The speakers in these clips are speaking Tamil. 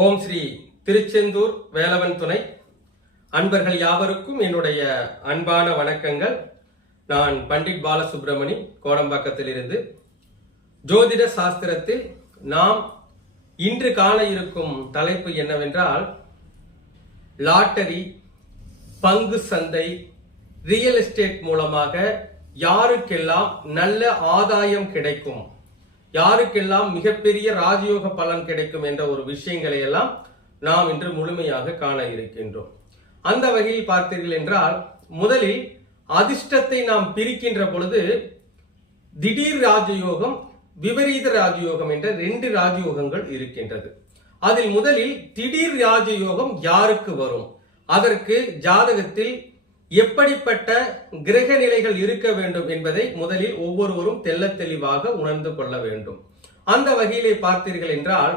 ஓம் ஸ்ரீ திருச்செந்தூர் வேலவன் துணை. அன்பர்கள் யாவருக்கும் என்னுடைய அன்பான வணக்கங்கள். நான் பண்டிட் பாலசுப்ரமணி கோடம்பாக்கத்திலிருந்து. ஜோதிட சாஸ்திரத்தில் நாம் இன்று காண இருக்கும் தலைப்பு என்னவென்றால் லாட்டரி பங்கு சந்தை ரியல் எஸ்டேட் மூலமாக யாருக்கெல்லாம் நல்ல ஆதாயம் கிடைக்கும்? யாருக்கெல்லாம் மிகப்பெரிய ராஜயோக பலன் கிடைக்கும் என்ற ஒரு விஷயங்களை எல்லாம் நாம் இன்று முழுமையாக காண இருக்கின்றோம். அந்த வகையில் பார்த்தீர்கள் என்றால் முதலில் அதிர்ஷ்டத்தை நாம் பிரிக்கின்ற பொழுது திடீர் ராஜயோகம் விபரீத ராஜயோகம் என்ற ரெண்டு ராஜயோகங்கள் இருக்கின்றது. அதில் முதலில் திடீர் ராஜயோகம் யாருக்கு வரும்? அதற்கு ஜாதகத்தில் எப்படிப்பட்ட கிரக நிலைகள் இருக்க வேண்டும் என்பதை முதலில் ஒவ்வொருவரும் தெள்ள தெளிவாக உணர்ந்து கொள்ள வேண்டும். அந்த வகையிலே பார்த்தீர்கள் என்றால்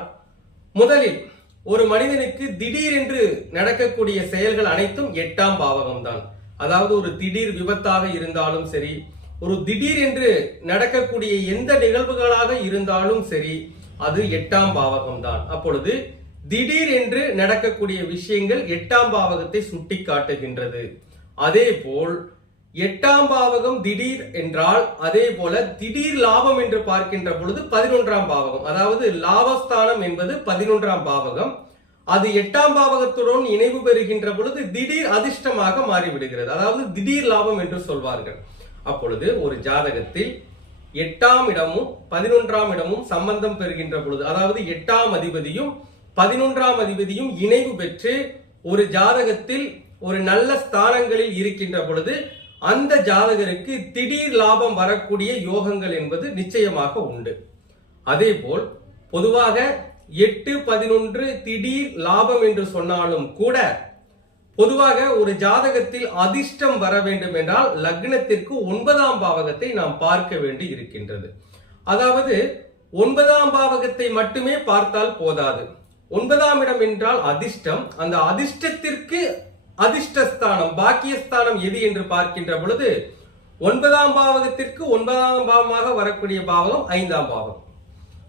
முதலில் ஒரு மனிதனுக்கு திடீரென்று நடக்கக்கூடிய செயல்கள் அனைத்தும் எட்டாம் பாவகம்தான். அதாவது ஒரு திடீர் விபத்தாக இருந்தாலும் சரி ஒரு திடீர் என்று நடக்கக்கூடிய எந்த நிகழ்வுகளாக இருந்தாலும் சரி அது எட்டாம் பாவகம்தான். அப்பொழுது திடீர் என்று நடக்கக்கூடிய விஷயங்கள் எட்டாம் பாவகத்தை சுட்டி காட்டுகின்றது அதே போல் எட்டாம் பாவகம் திடீர் என்றால் அதே போல திடீர் லாபம் என்று பார்க்கின்ற பொழுது பதினொன்றாம் பாவகம். அதாவது லாபஸ்தானம் என்பது பதினொன்றாம் பாவகம். அது எட்டாம் பாவகத்துடன் இணைவு பெறுகின்ற பொழுது திடீர் அதிர்ஷ்டமாக மாறிவிடுகிறது. அதாவது திடீர் லாபம் என்று சொல்வார்கள். அப்பொழுது ஒரு ஜாதகத்தில் எட்டாம் இடமும் பதினொன்றாம் இடமும் சம்பந்தம் பெறுகின்ற பொழுது அதாவது எட்டாம் அதிபதியும் பதினொன்றாம் அதிபதியும் இணைவு பெற்று ஒரு ஜாதகத்தில் ஒரு நல்ல ஸ்தானங்களில் இருக்கின்ற பொழுது அந்த ஜாதகருக்கு திடீர் லாபம் வரக்கூடிய யோகங்கள் என்பது நிச்சயமாக உண்டு. அதே போல் பொதுவாக எட்டு பதினொன்று திடீர் லாபம் என்று சொன்னாலும் கூட பொதுவாக ஒரு ஜாதகத்தில் அதிர்ஷ்டம் வர வேண்டும் என்றால் லக்னத்திற்கு ஒன்பதாம் பாவகத்தை நாம் பார்க்க வேண்டி இருக்கின்றது. அதாவது ஒன்பதாம் பாவகத்தை மட்டுமே பார்த்தால் போதாது. ஒன்பதாம் இடம் என்றால் அதிர்ஷ்டம். அந்த அதிர்ஷ்டத்திற்கு அதிர்ஷ்டஸ்தானம் பாக்கியஸ்தானம் எது என்று பார்க்கின்ற பொழுது ஒன்பதாம் பாவகத்திற்கு ஒன்பதாம் பாவமாக வரக்கூடிய பாவகம் ஐந்தாம் பாவம்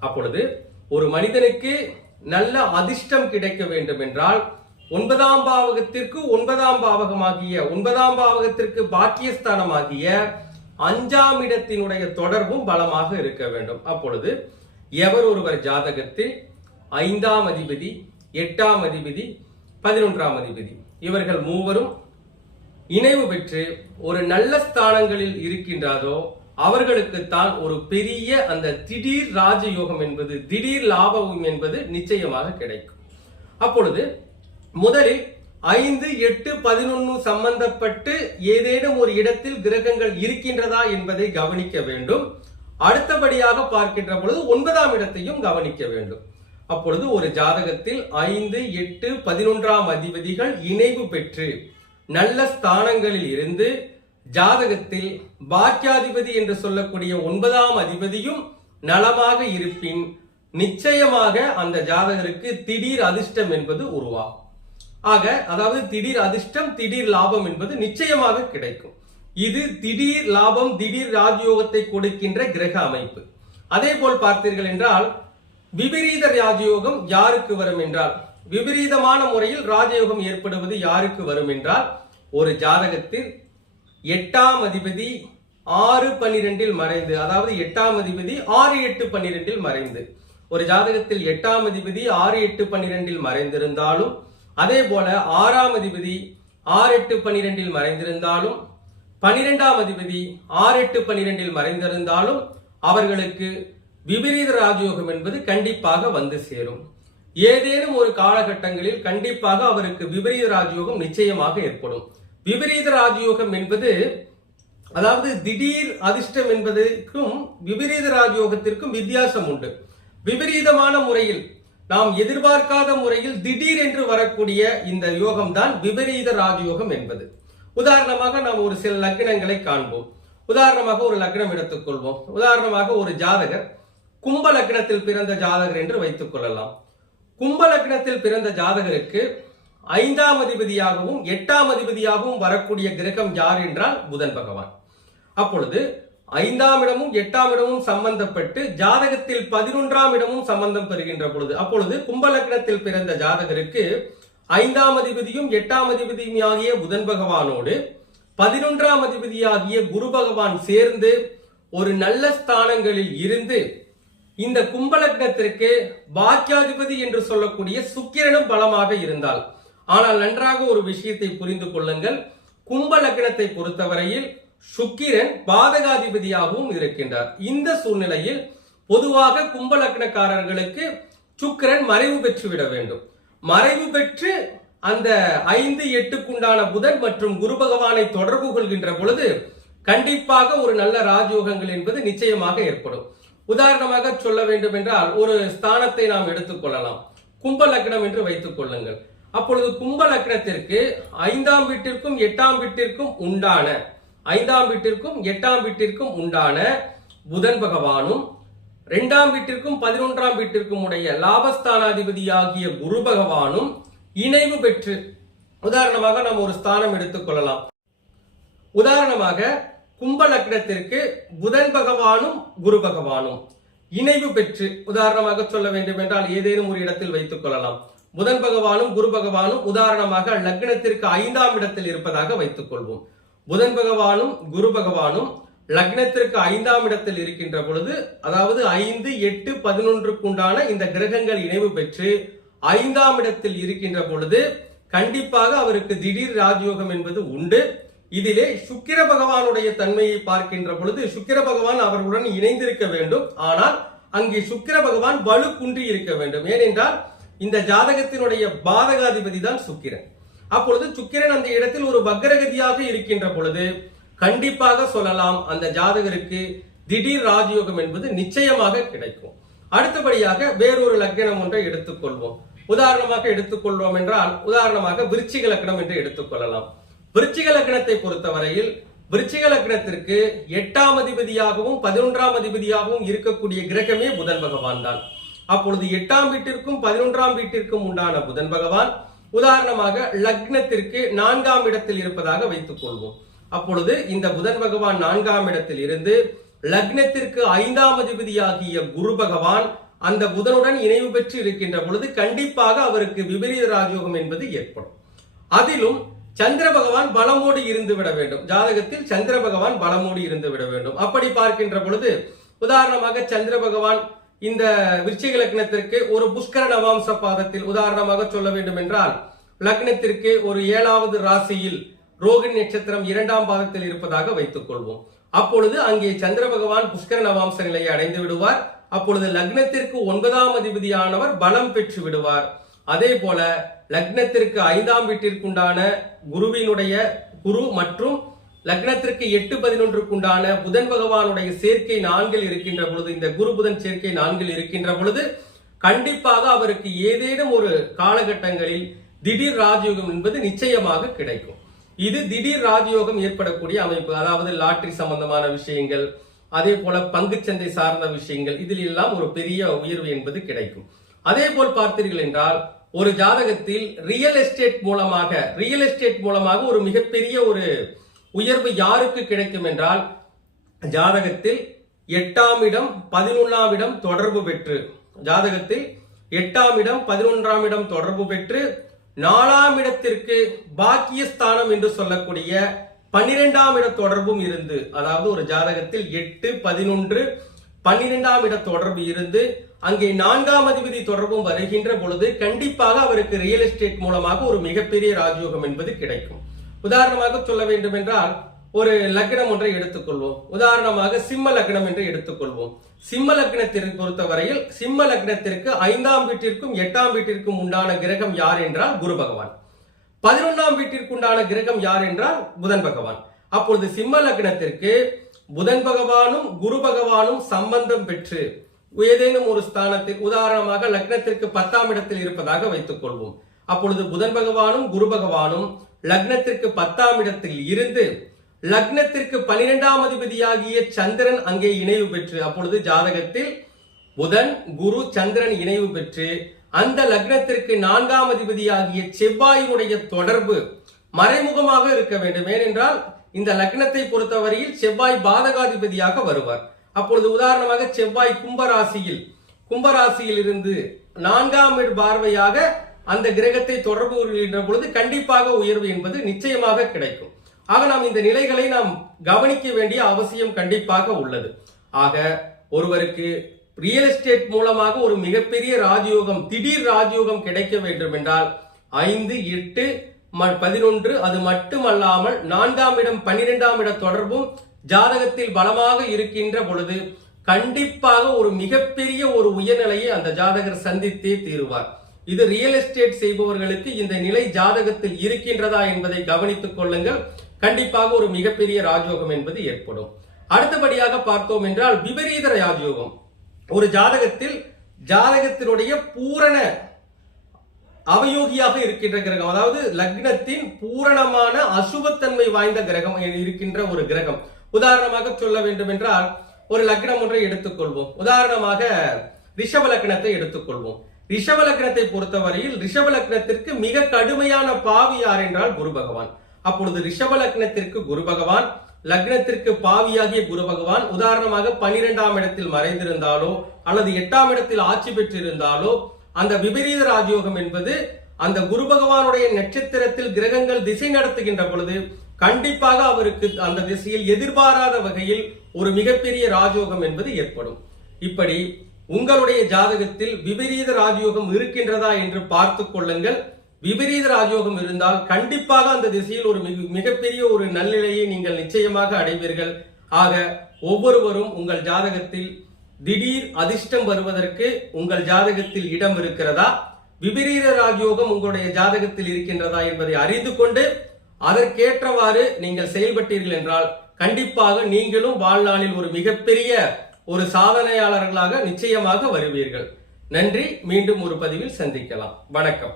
அப்பொழுது ஒரு மனிதனுக்கு நல்ல அதிர்ஷ்டம் கிடைக்க வேண்டும் என்றால் ஒன்பதாம் பாவகத்திற்கு ஒன்பதாம் பாவகமாகிய ஒன்பதாம் பாவகத்திற்கு பாக்கியஸ்தானமாகிய அஞ்சாம் இடத்தினுடைய தொடர்பும் பலமாக இருக்க வேண்டும். அப்பொழுது எவர் ஒருவர் ஜாதகத்தில் ஐந்தாம் அதிபதி எட்டாம் அதிபதி பதினொன்றாம் அதிபதி இவர்கள் மூவரும் இணைவு பெற்று ஒரு நல்ல ஸ்தானங்களில் இருக்கின்றாரோ அவர்களுக்கு தான் ஒரு பெரிய அந்த திடீர் ராஜயோகம் என்பது திடீர் லாபம் என்பது நிச்சயமாக கிடைக்கும். அப்பொழுது முதலில் ஐந்து எட்டு பதினொன்னு சம்பந்தப்பட்டு ஏதேனும் ஒரு இடத்தில் கிரகங்கள் இருக்கின்றதா என்பதை கவனிக்க வேண்டும். அடுத்தபடியாக பார்க்கின்ற பொழுது ஒன்பதாம் இடத்தையும் கவனிக்க வேண்டும். அப்பொழுது ஒரு ஜாதகத்தில் ஐந்து எட்டு பதினொன்றாம் அதிபதிகள் இணைவு பெற்று நல்ல ஸ்தானங்களில் இருந்து ஜாதகத்தில் பாக்கியாதிபதி என்று சொல்லக்கூடிய ஒன்பதாம் அதிபதியும் நலமாக இருப்பின் நிச்சயமாக அந்த ஜாதகருக்கு திடீர் அதிர்ஷ்டம் என்பது உருவாகும். ஆக அதாவது திடீர் அதிர்ஷ்டம் திடீர் லாபம் என்பது நிச்சயமாக கிடைக்கும். இது திடீர் லாபம் திடீர் ராஜயோகத்தை கொடுக்கின்ற கிரக அமைப்பு. அதே போல் பார்த்தீர்கள் என்றால் விபரீத ராஜயோகம் யாருக்கு வரும் என்றால் விபரீதமான முறையில் ராஜயோகம் ஏற்படுவது யாருக்கு வரும் என்றால் ஒரு ஜாதகத்தில் எட்டாம் அதிபதி ஆறு பன்னிரெண்டில் மறைந்து அதாவது எட்டாம் அதிபதி ஆறு எட்டு பன்னிரெண்டில் மறைந்து. ஒரு ஜாதகத்தில் எட்டாம் அதிபதி ஆறு எட்டு பன்னிரெண்டில் மறைந்திருந்தாலும் அதே போல ஆறாம் அதிபதி ஆறு எட்டு பன்னிரெண்டில் மறைந்திருந்தாலும் பனிரெண்டாம் அதிபதி ஆறு எட்டு பன்னிரெண்டில் மறைந்திருந்தாலும் அவர்களுக்கு விபரீத ராஜயோகம் என்பது கண்டிப்பாக வந்து சேரும். ஏதேனும் ஒரு காலகட்டங்களில் கண்டிப்பாக அவருக்கு விபரீத ராஜயோகம் நிச்சயமாக ஏற்படும். விபரீத ராஜயோகம் என்பது அதாவது திடீர் அதிர்ஷ்டம் என்பதற்கும் விபரீத ராஜயோகத்திற்கும் வித்தியாசம் உண்டு. விபரீதமான முறையில் நாம் எதிர்பார்க்காத முறையில் திடீர் என்று வரக்கூடிய இந்த யோகம் தான் விபரீத ராஜயோகம் என்பது. உதாரணமாக நாம் ஒரு சில லக்னங்களை காண்போம். உதாரணமாக ஒரு லக்னம் எடுத்துக்கொள்வோம் உதாரணமாக ஒரு ஜாதகர் கும்ப லக்னத்தில் பிறந்த ஜாதகர் என்று வைத்துக் கொள்ளலாம். கும்ப லக்னத்தில் பிறந்த ஜாதகருக்கு ஐந்தாம் அதிபதியாகவும் எட்டாம் அதிபதியாகவும் வரக்கூடிய கிரகம் யார் என்றால் புதன் பகவான். அப்பொழுது ஐந்தாம் இடமும் எட்டாம் இடமும் சம்பந்தப்பட்டு ஜாதகத்தில் பதினொன்றாம் இடமும் சம்பந்தம் பெறுகின்ற பொழுது அப்பொழுது கும்பலக்னத்தில் பிறந்த ஜாதகருக்கு ஐந்தாம் அதிபதியும் எட்டாம் அதிபதியும் ஆகிய புதன் பகவானோடு பதினொன்றாம் அதிபதியாகிய குரு பகவான் சேர்ந்து ஒரு நல்ல ஸ்தானங்களில் இருந்து இந்த கும்பலக்னத்திற்கு பாக்கியாதிபதி என்று சொல்லக்கூடிய சுக்கிரனும் பலமாக இருந்தால் ஆனால் நன்றாக ஒரு விஷயத்தை புரிந்து கொள்ளுங்கள். கும்ப லக்னத்தை பொறுத்தவரையில் சுக்கிரன் பாதகாதிபதியாகவும் இருக்கின்றார். இந்த சூழ்நிலையில் பொதுவாக கும்ப லக்னக்காரர்களுக்கு சுக்கிரன் மறைவு பெற்று விட வேண்டும். மறைவு பெற்று அந்த ஐந்து எட்டுக்குண்டான புதன் மற்றும் குரு பகவானை தொடர்பு கொள்கின்ற பொழுது கண்டிப்பாக ஒரு நல்ல ராஜயோகங்கள் என்பது நிச்சயமாக ஏற்படும். உதாரணமாக சொல்ல வேண்டும் என்றால் ஒரு ஸ்தானத்தை நாம் எடுத்துக்கொள்ளலாம் கும்ப லக்னம் என்று வைத்துக் கொள்ளுங்கள். அப்பொழுது கும்ப லக்னத்திற்கு ஐந்தாம் வீட்டிற்கும் எட்டாம் வீட்டிற்கும் உண்டான ஐந்தாம் வீட்டிற்கும் எட்டாம் வீட்டிற்கும் உண்டான புதன் பகவானும் இரண்டாம் வீட்டிற்கும் பதினொன்றாம் வீட்டிற்கும் உடைய லாபஸ்தானாதிபதியாகிய குரு பகவானும் இணைவு பெற்று உதாரணமாக நாம் ஒரு ஸ்தானம் எடுத்துக்கொள்ளலாம் உதாரணமாக கும்ப லக்னத்திற்கு புதன் பகவானும் குரு பகவானும் இணைவு பெற்று உதாரணமாக சொல்ல வேண்டும் என்றால் ஏதேனும் ஒரு இடத்தில் வைத்துக் கொள்ளலாம். புதன் பகவானும் குரு பகவானும் உதாரணமாக லக்னத்திற்கு ஐந்தாம் இடத்தில் இருப்பதாக வைத்துக் கொள்வோம். புதன் பகவானும் குரு பகவானும் லக்னத்திற்கு ஐந்தாம் இடத்தில் இருக்கின்ற பொழுது அதாவது ஐந்து எட்டு பதினொன்றுக்குண்டான இந்த கிரகங்கள் இணைவு பெற்று ஐந்தாம் இடத்தில் இருக்கின்ற பொழுது கண்டிப்பாக அவருக்கு திடீர் ராஜயோகம் என்பது உண்டு. இதிலே சுக்கிர பகவானுடைய தன்மையை பார்க்கின்ற பொழுது சுக்கிர பகவான் அவர்களுடன் இணைந்திருக்க வேண்டும். ஆனால் அங்கே சுக்கிர பகவான் வலு குன்றி இருக்க வேண்டும். ஏனென்றால் இந்த ஜாதகத்தினுடைய பாதகாதிபதி தான் சுக்கிரன். அப்பொழுது சுக்கிரன் அந்த இடத்தில் ஒரு வக்ரகதியாக இருக்கின்ற பொழுது கண்டிப்பாக சொல்லலாம் அந்த ஜாதகருக்கு திடீர் ராஜயோகம் என்பது நிச்சயமாக கிடைக்கும். அடுத்தபடியாக வேறொரு லக்னம் ஒன்றை எடுத்துக்கொள்வோம். உதாரணமாக எடுத்துக்கொள்வோம் என்றால் உதாரணமாக விருச்சிக லக்னம் என்று எடுத்துக்கொள்ளலாம். விருச்சிக லக்னத்தை பொறுத்தவரையில் விருச்சிக லக்னத்திற்கு எட்டாம் அதிபதியாகவும் பதினொன்றாம் அதிபதியாகவும் இருக்கக்கூடிய கிரகமே புதன் பகவான் தான். அப்பொழுது எட்டாம் வீட்டிற்கும் பதினொன்றாம் வீட்டிற்கும் உண்டான புதன் பகவான் உதாரணமாக லக்னத்திற்கு நான்காம் இடத்தில் இருப்பதாக வைத்துக் கொள்வோம். அப்பொழுது இந்த புதன் பகவான் நான்காம் இடத்தில் இருந்து லக்னத்திற்கு ஐந்தாம் அதிபதியாகிய குரு பகவான் அந்த புதனுடன் இணைவு பெற்று இருக்கின்ற பொழுது கண்டிப்பாக அவருக்கு விபரீத ராஜயோகம் என்பது ஏற்படும். அதிலும் சந்திர பகவான் பலமோடு இருந்து விட வேண்டும். ஜாதகத்தில் சந்திர பகவான் பலமோடு இருந்து விட வேண்டும். அப்படி பார்க்கின்ற பொழுது உதாரணமாக சந்திர பகவான் இந்த விருச்சிக லக்னத்திற்கு ஒரு புஷ்கர நவாம்ச பாதத்தில் உதாரணமாக சொல்ல வேண்டும் என்றால் லக்னத்திற்கு ஒரு ஏழாவது ராசியில் ரோகிணி நட்சத்திரம் இரண்டாம் பாதத்தில் இருப்பதாக வைத்துக் கொள்வோம். அப்பொழுது அங்கே சந்திர பகவான் புஷ்கர நவாம்ச நிலையை அடைந்து விடுவார். அப்பொழுது லக்னத்திற்கு ஒன்பதாம் அதிபதியானவர் பலம் பெற்று விடுவார். அதே போல லக்னத்திற்கு ஐந்தாம் வீட்டிற்குண்டான குருவினுடைய குரு மற்றும் லக்னத்திற்கு எட்டு பதினொன்றுக்குண்டான புதன் பகவானுடைய சேர்க்கை நான்கில் இருக்கின்ற பொழுது இந்த குரு புதன் சேர்க்கை நான்கில் இருக்கின்ற பொழுது கண்டிப்பாக அவருக்கு ஏதேனும் ஒரு காலகட்டங்களில் திடீர் ராஜயோகம் என்பது நிச்சயமாக கிடைக்கும். இது திடீர் ராஜயோகம் ஏற்படக்கூடிய அமைப்பு அதாவது லாட்டரி சம்பந்தமான விஷயங்கள் அதே போல பங்குச்சந்தை சார்ந்த விஷயங்கள் இதில் எல்லாம் ஒரு பெரிய உயர்வு என்பது கிடைக்கும். அதே போல் பார்த்தீர்கள் என்றால் ஒரு ஜாதகத்தில் ரியல் எஸ்டேட் மூலமாக ரியல் எஸ்டேட் மூலமாக ஒரு மிகப்பெரிய ஒரு உயர்வு யாருக்கு கிடைக்கும் என்றால் ஜாதகத்தில் எட்டாம் இடம் பதினொன்றாம் இடம் தொடர்பு பெற்று ஜாதகத்தில் எட்டாம் இடம் பதினொன்றாம் இடம் தொடர்பு பெற்று நாலாம் இடத்திற்கு பாக்கியஸ்தானம் என்று சொல்லக்கூடிய பன்னிரெண்டாம் இட தொடர்பும் இருந்து அதாவது ஒரு ஜாதகத்தில் எட்டு பதினொன்று பன்னிரெண்டாம் இட தொடர்பு இருந்து அங்கே நான்காம் அதிபதி தொடர்பும் வருகின்ற பொழுது கண்டிப்பாக அவருக்கு ரியல் எஸ்டேட் மூலமாக ஒரு மிகப்பெரிய ராஜயோகம் என்பது கிடைக்கும். உதாரணமாக சொல்ல வேண்டும் என்றால் ஒரு லக்னம் ஒன்றை எடுத்துக்கொள்வோம். உதாரணமாக சிம்ம லக்னம் என்று எடுத்துக்கொள்வோம். சிம்ம லக்னத்திற்கு பொறுத்தவரையில் சிம்ம லக்னத்திற்கு ஐந்தாம் வீட்டிற்கும் எட்டாம் வீட்டிற்கும் உண்டான கிரகம் யார் என்றால் குரு பகவான். பதினொன்றாம் வீட்டிற்குண்டான கிரகம் யார் என்றால் புதன் பகவான். அப்பொழுது சிம்ம லக்னத்திற்கு புதன் பகவானும் குரு பகவானும் சம்பந்தம் பெற்று ஏதேனும் ஒரு ஸ்தானத்தில் உதாரணமாக லக்னத்திற்கு பத்தாம் இடத்தில் இருப்பதாக வைத்துக் கொள்வோம். அப்பொழுது புதன் பகவானும் குரு பகவானும் லக்னத்திற்கு பத்தாம் இடத்தில் இருந்து லக்னத்திற்கு பனிரெண்டாம் அதிபதியாகிய சந்திரன் அங்கே இணைவு பெற்று அப்பொழுது ஜாதகத்தில் புதன் குரு சந்திரன் இணைவு பெற்று அந்த லக்னத்திற்கு நான்காம் அதிபதியாகிய செவ்வாயினுடைய தொடர்பு மறைமுகமாக இருக்க வேண்டும். ஏனென்றால் இந்த லக்னத்தை பொறுத்தவரையில் செவ்வாய் பாதகாதிபதியாக வருவார். அப்பொழுது உதாரணமாக செவ்வாய் கும்பராசியில் கும்பராசியில் இருந்து நான்காம் வீடு பார்வையாக அந்த கிரகத்தை தொடர்பு கொள்கின்ற பொழுது கண்டிப்பாக உயர்வு என்பது நிச்சயமாக கிடைக்கும். ஆக நாம் இந்த நிலைகளை நாம் கவனிக்க வேண்டிய அவசியம் கண்டிப்பாக உள்ளது. ஆக ஒருவருக்கு ரியல் எஸ்டேட் மூலமாக ஒரு மிகப்பெரிய ராஜயோகம் திடீர் ராஜயோகம் கிடைக்க வேண்டும் என்றால் ஐந்து எட்டு ம- பதினொன்று அது மட்டுமல்லாமல் நான்காம் இடம் பன்னிரெண்டாம் இட தொடர்பும் ஜாதகத்தில் பலமாக இருக்கின்ற பொழுது கண்டிப்பாக ஒரு மிகப்பெரிய ஒரு உயர்நிலையை அந்த ஜாதகர் சந்தித்தே தீருவார். இது ரியல் எஸ்டேட் செய்பவர்களுக்கு இந்த நிலை ஜாதகத்தில் இருக்கின்றதா என்பதை கவனித்துக் கொள்ளுங்கள். கண்டிப்பாக ஒரு மிகப்பெரிய ராஜயோகம் என்பது ஏற்படும். அடுத்தபடியாக பார்த்தோம் என்றால் விபரீத ராஜயோகம். ஒரு ஜாதகத்தில் ஜாதகத்தினுடைய பூரண அவயோகியாக இருக்கின்ற கிரகம் அதாவது லக்னத்தின் பூரணமான அசுபத்தன்மை வாய்ந்த கிரகம் இருக்கின்ற ஒரு கிரகம். உதாரணமாக சொல்ல வேண்டும் என்றால் ஒரு லக்னம் ஒன்றை எடுத்துக்கொள்வோம். உதாரணமாக ரிஷப லக்னத்தை எடுத்துக்கொள்வோம். ரிஷப லக்னத்தை பொறுத்தவரையில் ரிஷப லக்னத்திற்கு மிக கடுமையான பாவி யார் என்றால் குரு பகவான். அப்பொழுது ரிஷப லக்னத்திற்கு குரு பகவான் லக்னத்திற்கு பாவியாகிய குரு பகவான் உதாரணமாக பனிரெண்டாம் இடத்தில் மறைந்திருந்தாலோ அல்லது எட்டாம் இடத்தில் ஆட்சி பெற்றிருந்தாலோ அந்த விபரீத ராஜயோகம் என்பது அந்த குரு பகவானுடைய நட்சத்திரத்தில் கிரகங்கள் திசை நடத்துகின்ற பொழுது கண்டிப்பாக அவருக்கு அந்த திசையில் எதிர்பாராத வகையில் ஒரு மிகப்பெரிய ராஜயோகம் என்பது ஏற்படும். இப்படி உங்களுடைய ஜாதகத்தில் விபரீத ராஜயோகம் இருக்கின்றதா என்று பார்த்து கொள்ளுங்கள். விபரீத ராஜயோகம் இருந்தால் கண்டிப்பாக அந்த திசையில் ஒரு மிக மிகப்பெரிய ஒரு நல்நிலையை நீங்கள் நிச்சயமாக அடைவீர்கள். ஆக ஒவ்வொருவரும் உங்கள் ஜாதகத்தில் திடீர் அதிர்ஷ்டம் வருவதற்கு உங்கள் ஜாதகத்தில் இடம் இருக்கிறதா? விபரீத ராஜயோகம் உங்களுடைய ஜாதகத்தில் இருக்கின்றதா என்பதை அறிந்து கொண்டு அதற்கேற்றவாறு நீங்கள் செயல்பட்டீர்கள் என்றால் கண்டிப்பாக நீங்களும் வாழ்நாளில் ஒரு மிகப்பெரிய ஒரு சாதனையாளர்களாக நிச்சயமாக வருவீர்கள். நன்றி மீண்டும் ஒரு பதிவில் சந்திக்கலாம். வணக்கம்.